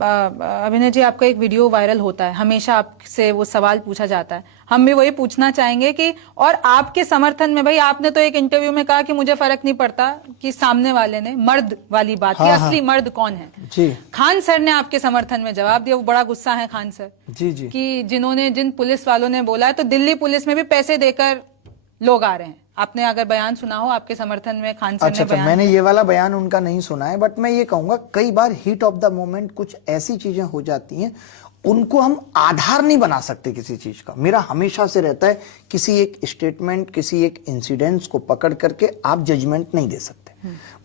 अभिनय जी, आपका एक वीडियो वायरल होता है, हमेशा आपसे वो सवाल पूछा जाता है, हम भी वही पूछना चाहेंगे कि और आपके समर्थन में, भाई आपने तो एक इंटरव्यू में कहा कि मुझे फर्क नहीं पड़ता कि सामने वाले ने, मर्द वाली बात की, असली मर्द कौन है जी। खान सर ने आपके समर्थन में जवाब दिया, वो बड़ा गुस्सा है खान सर जी जी कि जिन पुलिस वालों ने बोला है, तो दिल्ली पुलिस में भी पैसे देकर लोग आ रहे हैं। आपने अगर बयान सुना हो आपके समर्थन में खान सर ने बयान मैंने ये वाला बयान उनका नहीं सुना है, बट मैं ये कहूंगा कई बार हीट ऑफ द मोमेंट कुछ ऐसी चीजें हो जाती हैं, उनको हम आधार नहीं बना सकते किसी चीज का। मेरा हमेशा से रहता है किसी एक स्टेटमेंट, किसी एक इंसिडेंट्स को पकड़ करके आप जजमेंट नहीं दे सकते।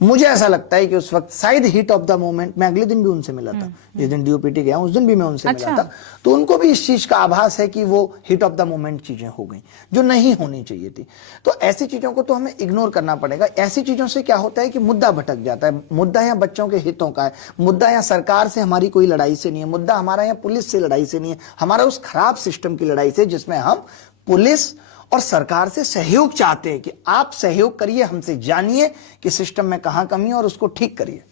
मुझे ऐसा लगता है कि उस वक्त शायद हीट ऑफ द मोमेंट, मैं अगले दिन भी उनसे मिला था, जिस दिन डीओपीटी गया उस दिन भी मैं उनसे मिला था, तो उनको भी इस चीज का आभास है कि वो हीट ऑफ द मोमेंट चीजें हो गई जो नहीं होनी चाहिए थी। तो ऐसी चीजों को तो हमें इग्नोर करना पड़ेगा। ऐसी चीजों से क्या होता है कि मुद्दा भटक जाता है। मुद्दा यहाँ बच्चों के हितों का है, मुद्दा यहाँ सरकार से हमारी कोई लड़ाई से नहीं है, मुद्दा हमारा यहाँ पुलिस से लड़ाई से नहीं है, हमारा उस खराब सिस्टम की लड़ाई से जिसमें हम पुलिस और सरकार से सहयोग चाहते हैं कि आप सहयोग करिए, हमसे जानिए कि सिस्टम में कहां कमी है और उसको ठीक करिए।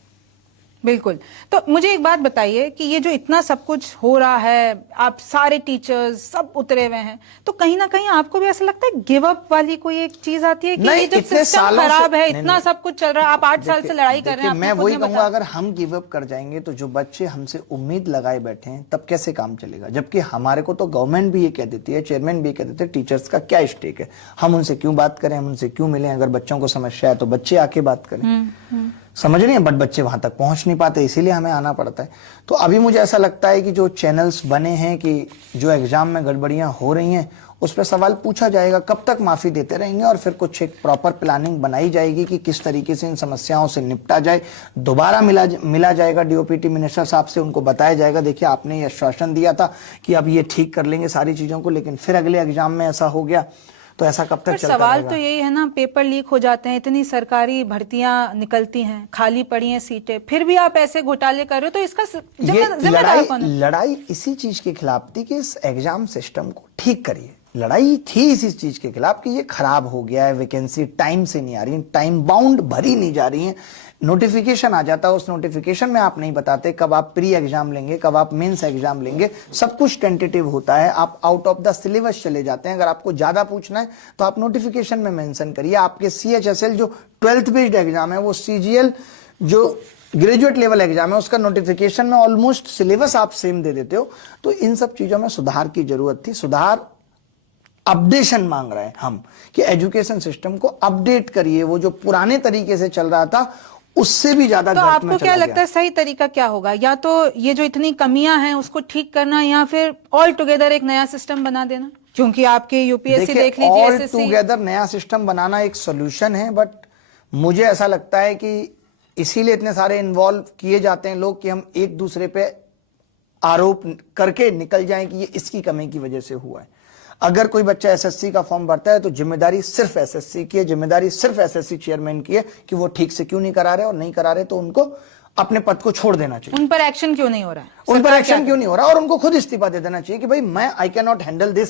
बिल्कुल। तो मुझे एक बात बताइए कि ये जो इतना सब कुछ हो रहा है, आप सारे टीचर्स सब उतरे हुए हैं, तो कहीं ना कहीं आपको भी ऐसा लगता है गिव अप वाली कोई एक चीज आती है कि ये जो सिस्टम खराब है, इतना सब कुछ चल रहा है, आप 8 साल से लड़ाई कर रहे हैं। मैं वही कहूंगा, अगर हम गिव अप कर जाएंगे तो जो बच्चे हमसे उम्मीद लगाए बैठे हैं तब कैसे काम चलेगा? जबकि हमारे को तो गवर्नमेंट भी ये कह देती है, चेयरमैन भी कह देते हैं, टीचर्स का क्या स्टेक है, हम उनसे क्यों बात करें, हम उनसे क्यों मिलें? अगर बच्चों को समस्या है तो बच्चे आके बात करें। समझ रही हैं? बट बच्चे वहां तक पहुंच नहीं पाते, इसीलिए हमें आना पड़ता है। तो अभी मुझे ऐसा लगता है कि जो चैनल्स बने हैं कि जो एग्जाम में गड़बड़ियां हो रही हैं उस पर सवाल पूछा जाएगा, कब तक माफी देते रहेंगे, और फिर कुछ एक प्रॉपर प्लानिंग बनाई जाएगी कि किस तरीके से इन समस्याओं से निपटा जाए। दोबारा मिला जाएगा डीओपीटी मिनिस्टर साहब से, उनको बताया जाएगा देखिए आपने ये आश्वासन दिया था कि अब ये ठीक कर लेंगे सारी चीजों को, लेकिन फिर अगले एग्जाम में ऐसा हो गया तो ऐसा कब तक चलता सवाल तो यही है ना, पेपर लीक हो जाते हैं, इतनी सरकारी भर्तियां निकलती हैं, खाली पड़ी हैं सीटें, फिर भी आप ऐसे घोटाले कर रहे हो, तो इसका जिम्मेदार कौन है? लड़ाई इसी चीज के खिलाफ थी कि इस एग्जाम सिस्टम को ठीक करिए। लड़ाई थी इसी चीज के खिलाफ कि ये खराब हो गया है, वैकेंसी टाइम से नहीं आ रही, टाइम बाउंड भरी नहीं जा रही है, नोटिफिकेशन आ जाता है, उस नोटिफिकेशन में आप नहीं बताते कब आप प्री एग्जाम लेंगे, कब आप मेंस एग्जाम लेंगे, सब कुछ टेंटेटिव होता है, आप आउट ऑफ द सिलेबस चले जाते हैं। अगर आपको ज्यादा पूछना है तो आप नोटिफिकेशन में मेंशन करिए। आपके CHSL जो 12th बेस्ड एग्जाम है, वो CGL जो ग्रेजुएट लेवल एग्जाम है, उसका नोटिफिकेशन में ऑलमोस्ट सिलेबस आप सेम दे देते हो। तो इन सब चीजों में सुधार की जरूरत थी। सुधार, अपडेशन मांग रहे हैं हम कि एजुकेशन सिस्टम को अपडेट करिए। वो जो पुराने तरीके से चल रहा था उससे भी ज्यादा। तो आपको क्या लगता है सही तरीका क्या होगा? या तो ये जो इतनी कमियां हैं उसको ठीक करना, या फिर ऑल टुगेदर एक नया सिस्टम बना देना? क्योंकि आपके यूपीएससी देख लीजिए, ऑल टुगेदर नया सिस्टम बनाना एक सोल्यूशन है, बट मुझे ऐसा लगता है कि इसीलिए इतने सारे इन्वॉल्व किए जाते हैं लोग कि हम एक दूसरे पे आरोप करके निकल जाएं कि ये इसकी कमी की वजह से हुआ है। अगर कोई बच्चा एसएससी का फॉर्म भरता है तो जिम्मेदारी सिर्फ एसएससी की है, जिम्मेदारी सिर्फ एसएससी चेयरमैन की है कि वो ठीक से क्यों नहीं करा रहे, और नहीं करा रहे तो उनको अपने पद को छोड़ देना चाहिए। उन पर एक्शन क्यों नहीं हो रहा है? उन पर एक्शन क्यों नहीं हो रहा, और उनको खुद इस्तीफा दे देना चाहिए कि भाई मैं I can not handle this.